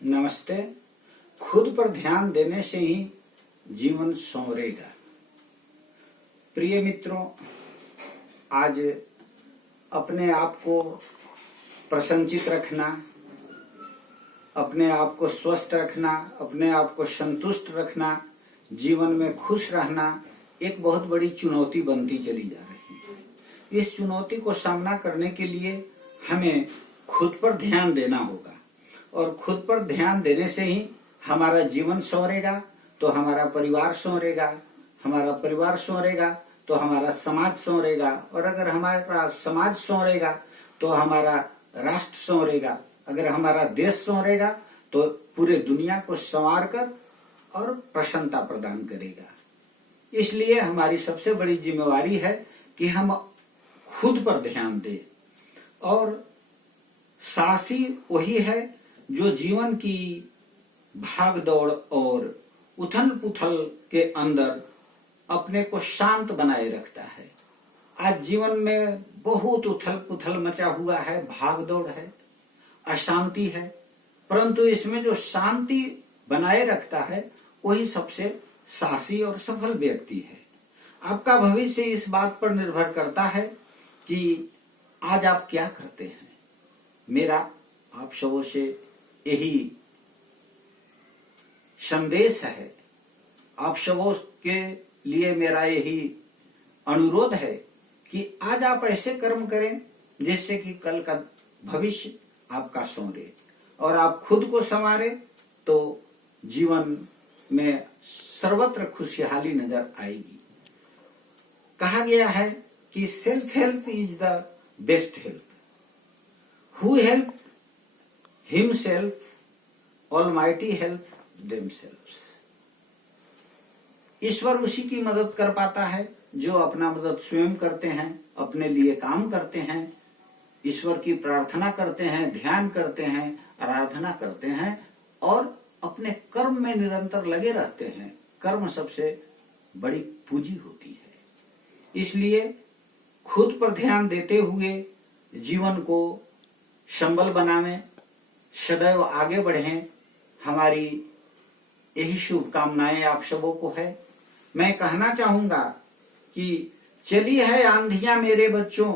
नमस्ते। खुद पर ध्यान देने से ही जीवन संवरेगा। प्रिय मित्रों, आज अपने आप को प्रसन्नचित रखना, अपने आप को स्वस्थ रखना, अपने आप को संतुष्ट रखना, जीवन में खुश रहना एक बहुत बड़ी चुनौती बनती चली जा रही है। इस चुनौती को सामना करने के लिए हमें खुद पर ध्यान देना होगा और खुद पर ध्यान देने से ही हमारा जीवन संवरेगा, तो हमारा परिवार संवरेगा, हमारा परिवार संवरेगा तो हमारा समाज संवरेगा, और अगर हमारा समाज संवरेगा तो हमारा राष्ट्र संवरेगा, अगर हमारा देश संवरेगा तो पूरे दुनिया को संवार कर और प्रसन्नता प्रदान करेगा। इसलिए हमारी सबसे बड़ी जिम्मेवारी है कि हम खुद पर ध्यान दें, और साहसी वही है जो जीवन की भाग दौड़ और उथल पुथल के अंदर अपने को शांत बनाए रखता है। आज जीवन में बहुत उथल पुथल मचा हुआ है, भाग दौड़ है, अशांति है, परंतु इसमें जो शांति बनाए रखता है वही सबसे साहसी और सफल व्यक्ति है। आपका भविष्य इस बात पर निर्भर करता है कि आज आप क्या करते हैं। मेरा आप सबों से यही संदेश है, आप सबों के लिए मेरा यही अनुरोध है कि आज आप ऐसे कर्म करें जिससे कि कल का भविष्य आपका संवरे और आप खुद को संवारे तो जीवन में सर्वत्र खुशहाली नजर आएगी। कहा गया है कि self help is the best help. Who help himself almighty help themselves. ईश्वर उसी की मदद कर पाता है जो अपना मदद स्वयं करते हैं, अपने लिए काम करते हैं, ईश्वर की प्रार्थना करते हैं, ध्यान करते हैं, आराधना करते हैं और अपने कर्म में निरंतर लगे रहते हैं। कर्म सबसे बड़ी पूंजी होती है। इसलिए खुद पर ध्यान देते हुए जीवन को संबल बनावें, सदैव आगे बढ़ें। हमारी यही शुभकामनाएं आप सबों को है। मैं कहना चाहूंगा कि चली है आंधियां मेरे बच्चों,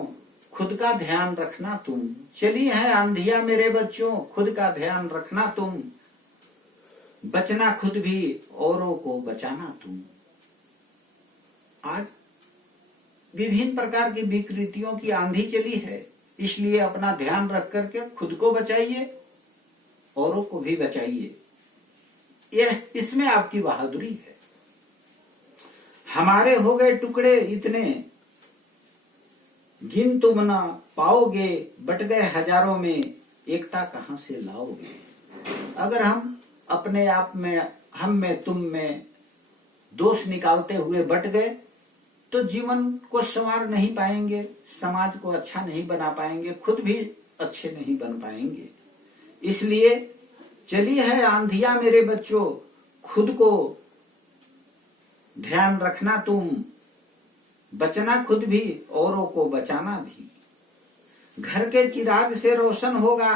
खुद का ध्यान रखना तुम। चली है आंधियां मेरे बच्चों, खुद का ध्यान रखना तुम। बचना खुद भी, औरों को बचाना तुम। आज विभिन्न प्रकार की विकृतियों की आंधी चली है, इसलिए अपना ध्यान रख करके खुद को बचाइए, औरों को भी बचाइए। यह इसमें आपकी बहादुरी है। हमारे हो गए टुकड़े इतने, गिन तुम ना पाओगे, बट गए हजारों में, एकता कहां से लाओगे। अगर हम अपने आप में, हम में, तुम में दोष निकालते हुए बट गए तो जीवन को संवार नहीं पाएंगे, समाज को अच्छा नहीं बना पाएंगे, खुद भी अच्छे नहीं बन पाएंगे। इसलिए चली है आंधियां मेरे बच्चों, खुद को ध्यान रखना तुम। बचना खुद भी, औरों को बचाना भी। घर के चिराग से रोशन होगा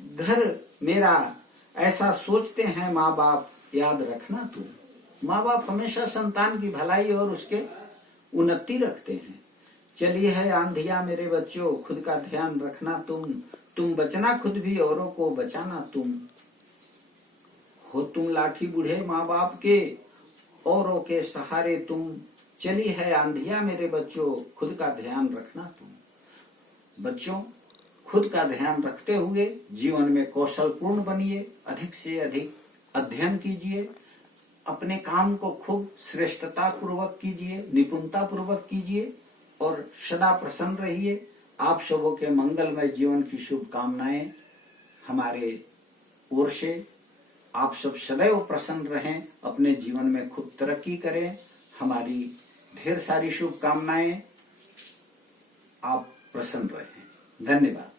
घर मेरा, ऐसा सोचते हैं माँ बाप, याद रखना तुम। माँ बाप हमेशा संतान की भलाई और उसके उन्नति रखते हैं। चलिए है आंधियां मेरे बच्चों, खुद का ध्यान रखना तुम बचना खुद भी, औरों को बचाना तुम। हो तुम लाठी बूढ़े माँ बाप के, औरों के सहारे तुम। चली है आंधियां मेरे बच्चों, खुद का ध्यान रखना तुम। बच्चों, खुद का ध्यान रखते हुए जीवन में कौशलपूर्ण बनिए, अधिक से अधिक अध्ययन कीजिए, अपने काम को खूब श्रेष्ठता पूर्वक कीजिए, निपुणता पूर्वक कीजिए और सदा प्रसन्न रहिए। आप सबों के मंगलमय जीवन की शुभकामनाएं हमारे ओर से। आप सब सदैव प्रसन्न रहें, अपने जीवन में खूब तरक्की करें। हमारी ढेर सारी शुभकामनाएं। आप प्रसन्न रहें। धन्यवाद।